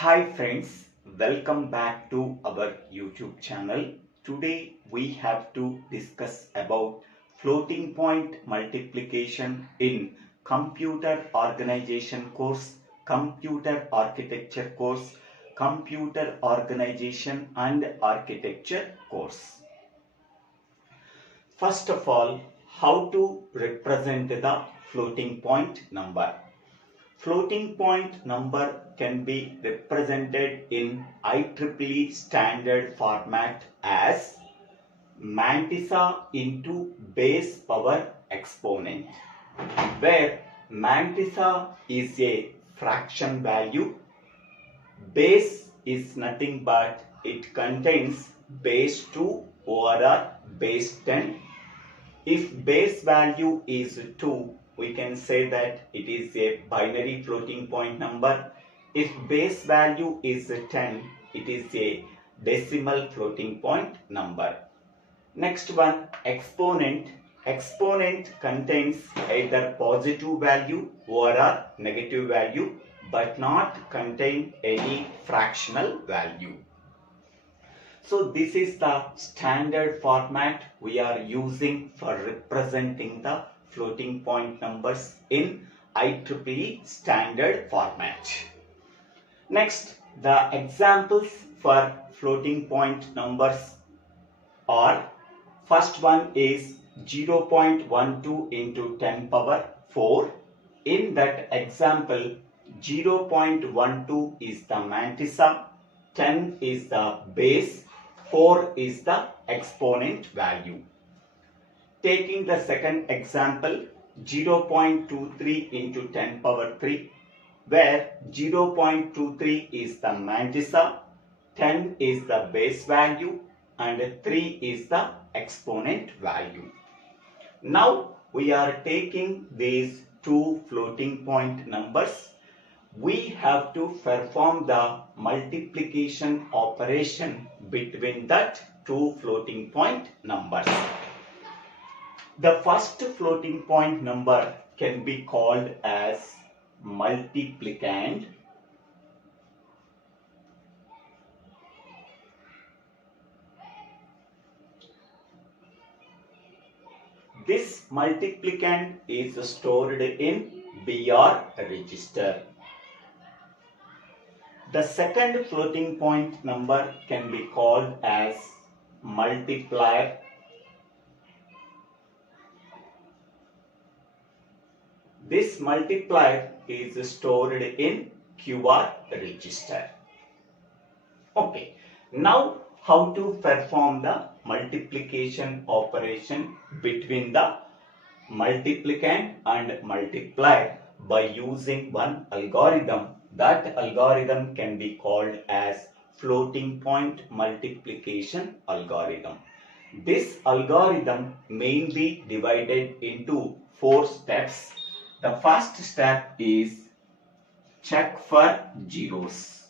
Hi friends, welcome back to our YouTube channel. Today we have to discuss about floating point multiplication in computer organization course, computer architecture course, computer organization and architecture course. First of all, how to represent the floating point number. Floating point number can be represented in IEEE standard format as mantissa into base power exponent, where mantissa is a fraction value, base is nothing but it contains base 2 or base 10. If base value is 2, we can say that it is a binary floating point number. If base value is 10, it is a decimal floating point number. Next one, exponent. Exponent contains either positive value or a negative value, but not contain any fractional value. So this is the standard format we are using for representing the floating point numbers in IEEE standard format. Next, the examples for floating point numbers are, first one is 0.12 into 10 power 4. In that example, 0.12 is the mantissa, 10 is the base, 4 is the exponent value. Taking the second example, 0.23 into 10 power 3, where 0.23 is the mantissa, 10 is the base value, and 3 is the exponent value. Now we are taking these two floating point numbers. We have to perform the multiplication operation between that two floating point numbers. The first floating point number can be called as multiplicand. This multiplicand is stored in BR register. The second floating point number can be called as multiplier. This multiplier is stored in QR register. Okay, now how to perform the multiplication operation between the multiplicand and multiplier by using one algorithm. That algorithm can be called as floating point multiplication algorithm. This algorithm mainly divided into 4 steps. The first step is check for zeros.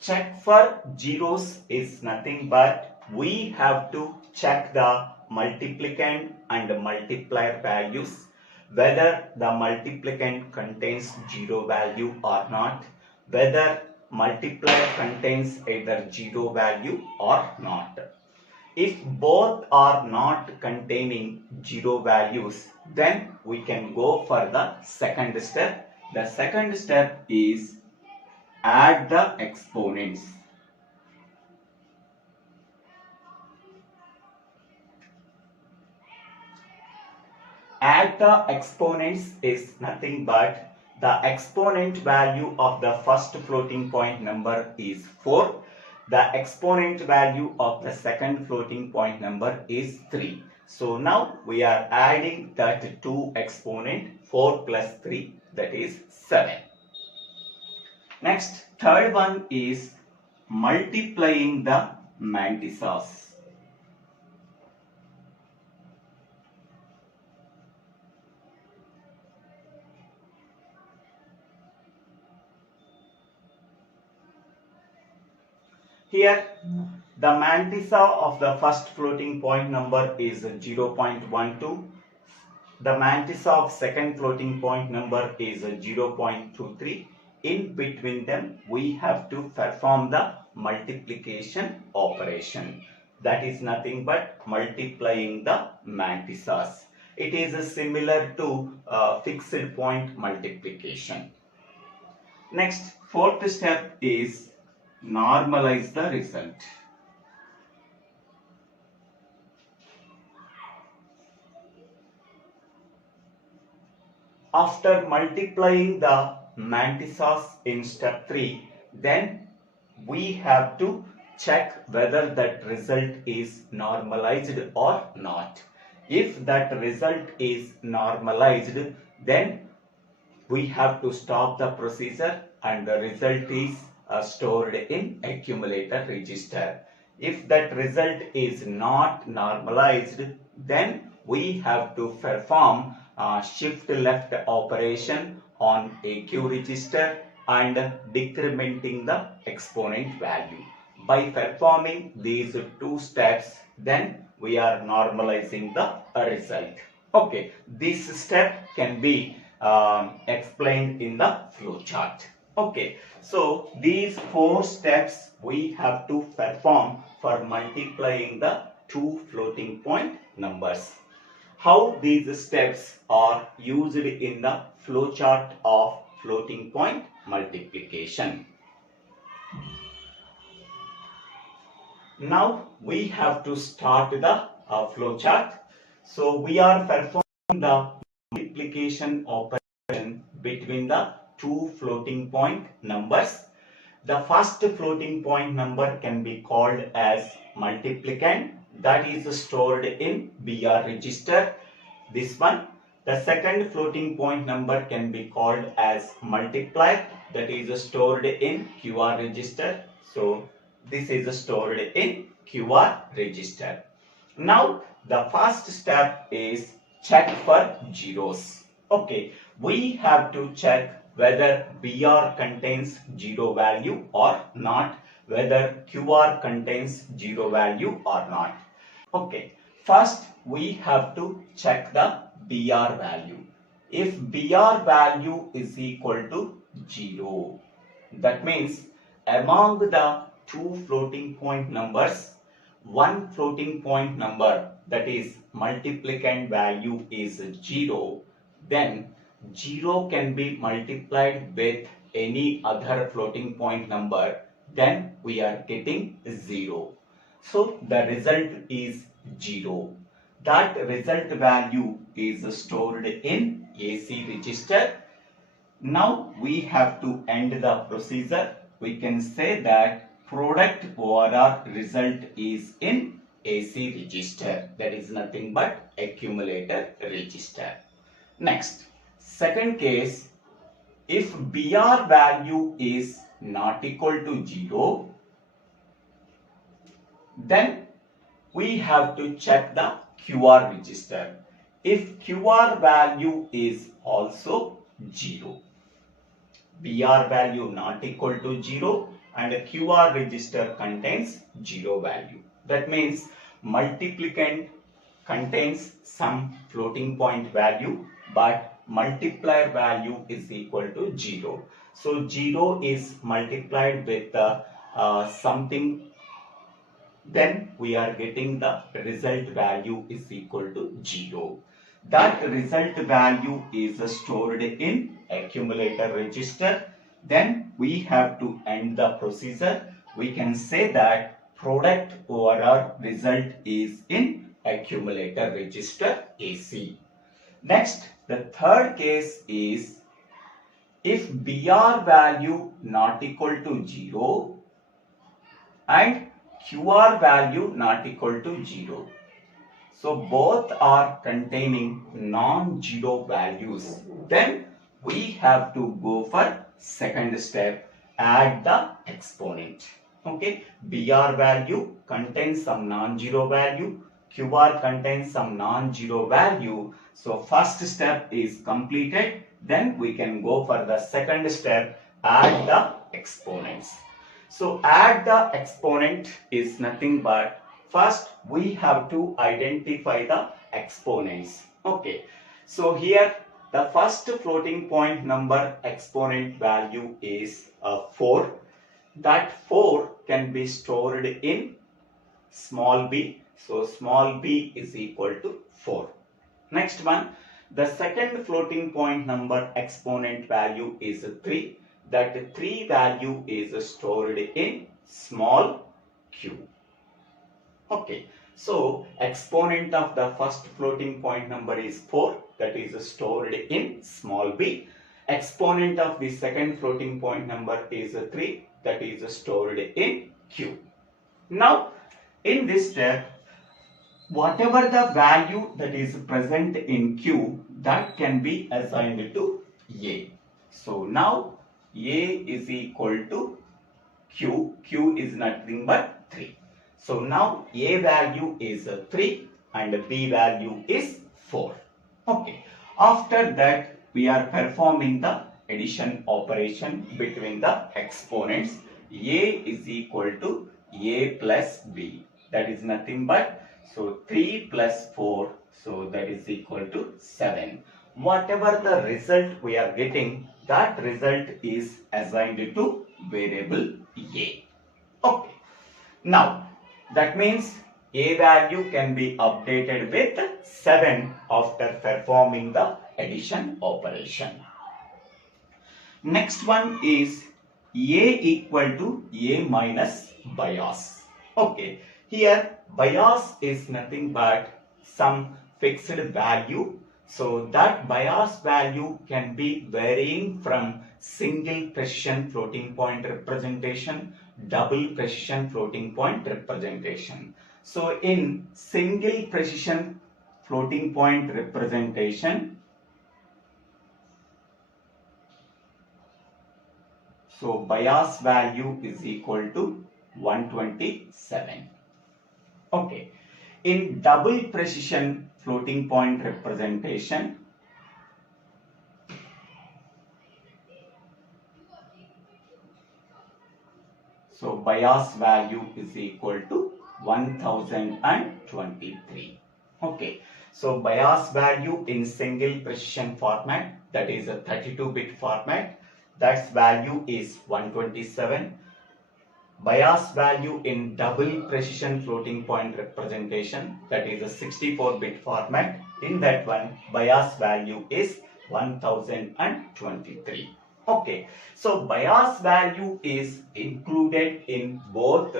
Check for zeros is nothing but we have to check the multiplicand and multiplier values, whether the multiplicand contains 0 value or not, whether multiplier contains either 0 value or not. If both are not containing 0 values, then we can go for the second step. The second step is add the exponents. Add the exponents is nothing but the exponent value of the first floating point number is 4. The exponent value of the second floating point number is 3. So now we are adding that two exponent, 4 plus 3, that is 7. Next, third one is multiplying the mantissas. Here, the mantissa of the first floating point number is 0.12. The mantissa of second floating point number is 0.23. In between them, we have to perform the multiplication operation. That is nothing but multiplying the mantissas. It is similar to fixed point multiplication. Next, fourth step is normalize the result. After multiplying the mantissas in step 3, then we have to check whether that result is normalized or not. If that result is normalized, then we have to stop the procedure and the result is stored in accumulator register. If that result is not normalized, then we have to perform shift left operation on AQ register and decrementing the exponent value. By performing these two steps, then we are normalizing the result. Okay, this step can be explained in the flowchart. Okay, so these 4 steps we have to perform for multiplying the two floating point numbers. How these steps are used in the flowchart of floating point multiplication. Now we have to start the flowchart. So we are performing the multiplication operation between the two floating point numbers. The first floating point number can be called as multiplicand, that is stored in BR register, this one. The second floating point number can be called as multiplier, that is stored in QR register. So this is stored in QR register. Now the first step is check for zeros. Okay, we have to check whether BR contains 0 value or not, whether QR contains 0 value or not. Okay, first we have to check the BR value. If BR value is equal to 0, that means among the two floating point numbers, one floating point number, that is multiplicand value, is 0, then 0 can be multiplied with any other floating point number, then we are getting 0. So the result is 0. That result value is stored in AC register. Now we have to end the procedure. We can say that product OR result is in AC register. That is nothing but accumulator register. Next, second case, if BR value is not equal to 0, then we have to check the QR register. If QR value is also 0, BR value not equal to 0 and QR register contains 0 value. That means multiplicand contains some floating point value, but multiplier value is equal to 0. So 0 is multiplied with something, then we are getting the result value is equal to 0. That result value is stored in accumulator register. Then we have to end the procedure. We can say that product OR result is in accumulator register AC. Next, the third case is if BR value not equal to 0 and QR value not equal to 0. So both are containing non-zero values. Then we have to go for second step, add the exponent. Okay, BR value contains some non-zero value, QR contains some non-zero value. So first step is completed. Then we can go for the second step, add the exponents. So add the exponent is nothing but first we have to identify the exponents. Okay, So here the first floating point number exponent value is 4. That 4 can be stored in small b. So small b is equal to 4. Next one, the second floating point number exponent value is 3. That 3 value is stored in small q. Okay, so exponent of the first floating point number is 4, that is stored in small b. Exponent of the second floating point number is 3, that is stored in q. Now, in this step, whatever the value that is present in q, that can be assigned to a. So now a is equal to q. Q is nothing but 3. So now a value is 3 and b value is 4. Okay. After that, we are performing the addition operation between the exponents. A is equal to a plus b. That is nothing but, so 3 plus 4, so that is equal to 7. Whatever the result we are getting, that result is assigned to variable a. Okay. Now, that means a value can be updated with 7 after performing the addition operation. Next one is a equal to a minus bias. Okay, here bias is nothing but some fixed value. So that bias value can be varying from single precision floating point representation, double precision floating point representation. So in single precision floating point representation, so bias value is equal to 127. Okay. In double precision floating point representation, so bias value is equal to 1023. Okay. So bias value in single precision format, that is a 32-bit format, that's value is 127. Bias value in double precision floating point representation, that is a 64-bit format. In that one, bias value is 1023. Okay, so bias value is included in both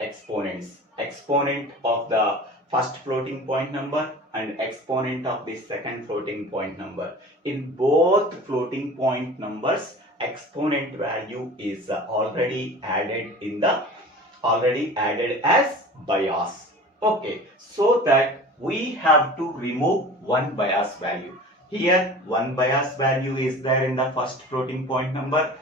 exponents, exponent of the first floating point number and exponent of the second floating point number. In both floating point numbers, exponent value is already added as bias. Okay, so that we have to remove one bias value. Here one bias value is there in the first floating point number,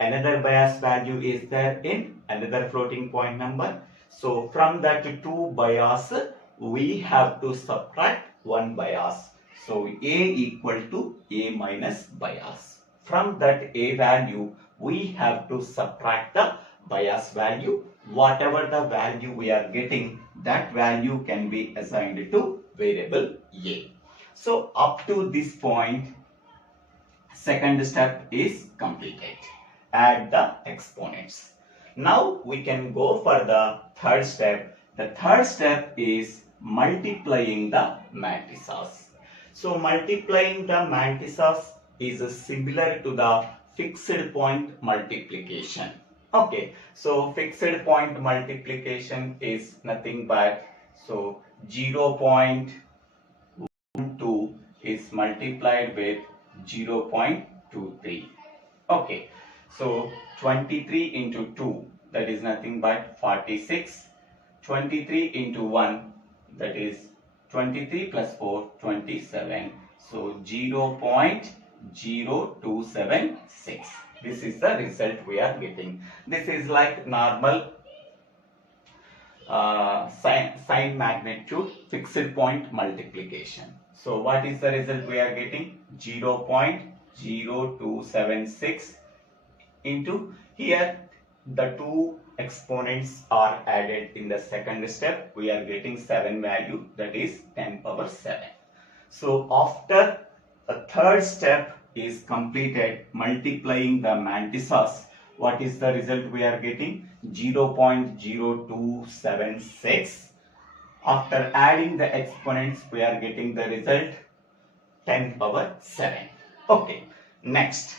another bias value is there in another floating point number. So from that two bias, we have to subtract one bias. So a equal to a minus bias. From that a value, we have to subtract the bias value. Whatever the value we are getting, that value can be assigned to variable a. So up to this point, second step is completed. Add the exponents. Now we can go for the third step. The third step is multiplying the mantissas. So multiplying the mantissas is similar to the fixed point multiplication. Okay, so fixed point multiplication is nothing but, so 0.12 is multiplied with 0.23. Okay, so 23 into 2, that is nothing but 46. 23 into 1, that is 23 plus 4, 27. So 0.0276. This is the result we are getting. This is like normal sign magnitude fixed point multiplication. So what is the result we are getting? 0.0276 into, here the two exponents are added in the second step. We are getting 7 value, that is 10 power 7. So after the third step is completed, multiplying the mantissas, what is the result we are getting? 0.0276. After adding the exponents, we are getting the result 10 power 7. Okay, next,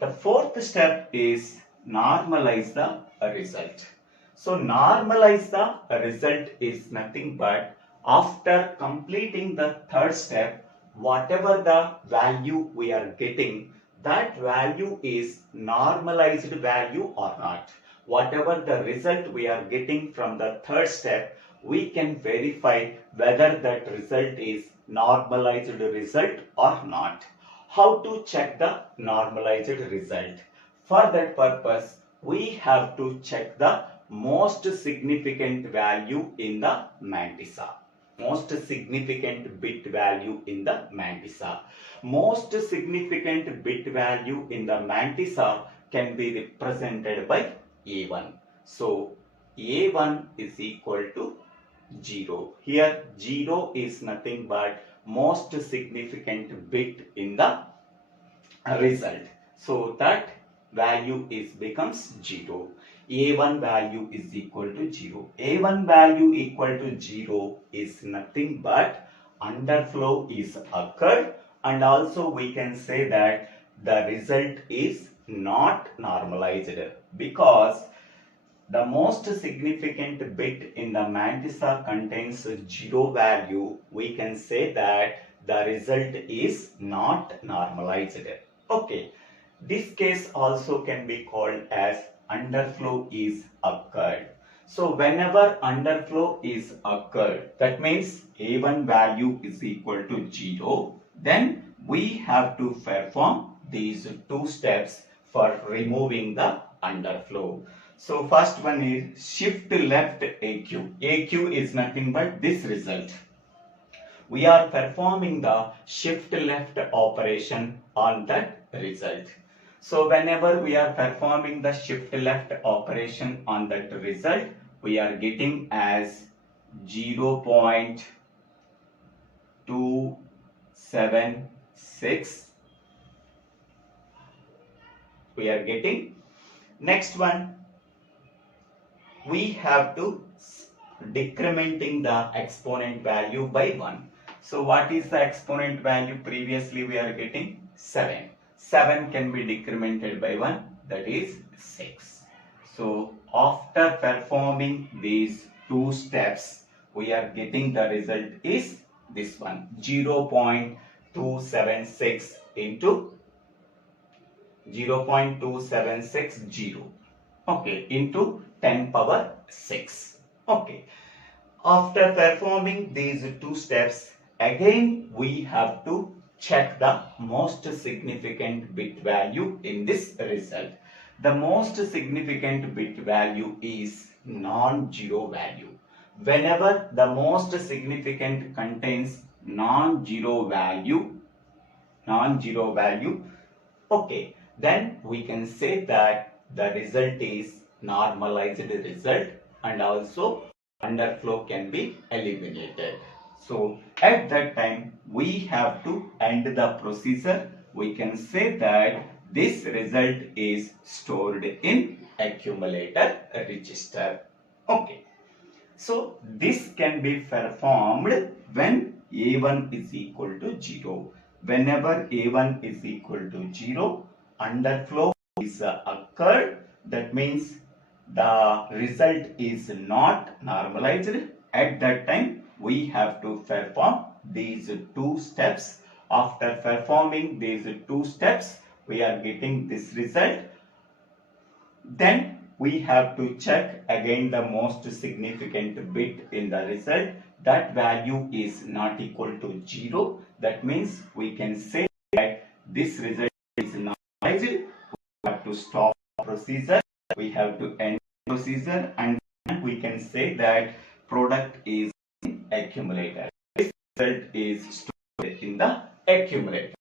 the fourth step is normalize the result. So normalize the result is nothing but after completing the third step, whatever the value we are getting, that value is normalized value or not. Whatever the result we are getting from the third step, we can verify whether that result is normalized result or not. How to check the normalized result? For that purpose, we have to check the most significant value in the mantissa. Most significant bit value in the mantissa. Most significant bit value in the mantissa can be represented by A1. So A1 is equal to 0. Here 0 is nothing but most significant bit in the result. So that value is becomes 0. A1 value is equal to 0. A1 value equal to 0 is nothing but underflow is occurred, and also we can say that the result is not normalized because the most significant bit in the mantissa contains 0 value. We can say that the result is not normalized. Okay, this case also can be called as underflow is occurred. So whenever underflow is occurred, that means A1 value is equal to 0, then we have to perform these two steps for removing the underflow. So first one is shift left AQ. AQ is nothing but this result. We are performing the shift left operation on that result. So whenever we are performing the shift left operation on that result, we are getting as 0.276. We are getting. Next one, we have to decrementing the exponent value by 1. So what is the exponent value? Previously we are getting 7. 7 can be decremented by 1, that is 6. So after performing these two steps, we are getting the result is this one, 0.276 into 0.2760. Okay, into 10 power 6. Okay. After performing these two steps, again we have to check the most significant bit value in this result. The most significant bit value is non-zero value. Whenever the most significant contains non-zero value, okay, then we can say that the result is normalized result, and also underflow can be eliminated. So at that time we have to end the procedure. We can say that this result is stored in accumulator register. Okay. So this can be performed when A1 is equal to 0. Whenever A1 is equal to 0, underflow is occurred. That means the result is not normalized. At that time we have to perform these two steps. After performing these two steps, we are getting this result. Then we have to check again the most significant bit in the result. That value is not equal to 0. That means we can say that this result is normalized. We have to stop procedure. We have to end procedure, and we can say that product is in accumulator. This result is stored in the accumulator.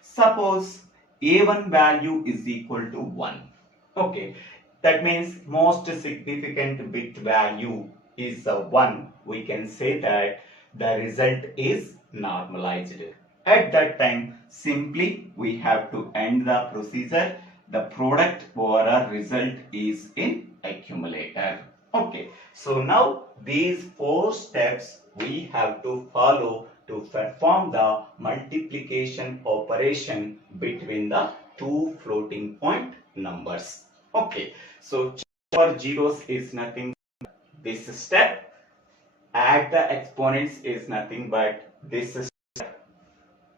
Suppose A1 value is equal to 1. Okay, that means most significant bit value is 1. We can say that the result is normalized. At that time, simply we have to end the procedure. The product or a result is in accumulator. Okay, so now these 4 steps we have to follow to perform the multiplication operation between the two floating point numbers. Okay, so for zeros is nothing but this step. Add the exponents is nothing but this step.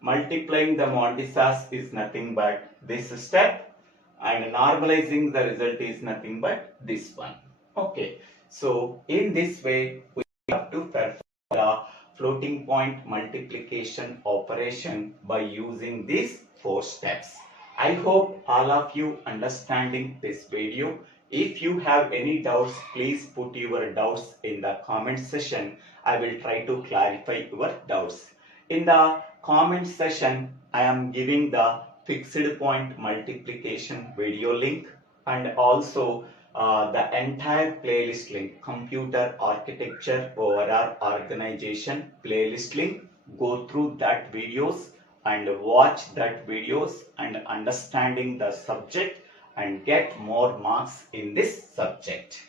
Multiplying the mantissas is nothing but this step. And normalizing the result is nothing but this one. Okay, so in this way we have to perform the floating point multiplication operation by using these 4 steps. I hope all of you understanding this video. If you have any doubts, please put your doubts in the comment section. I will try to clarify your doubts. In the comment section, I am giving the fixed point multiplication video link and also the entire playlist link, computer architecture overall organization playlist link. Go through that videos and watch that videos and understanding the subject and get more marks in this subject.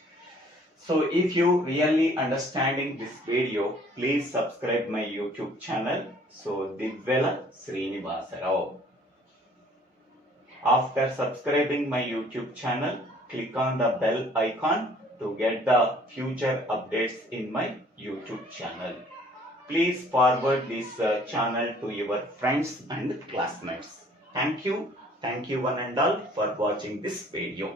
So if you really understanding this video, please subscribe my YouTube channel. So Divvela Srinivasa. After subscribing my YouTube channel, click on the bell icon to get the future updates in my YouTube channel. Please forward this channel to your friends and classmates. Thank you one and all for watching this video.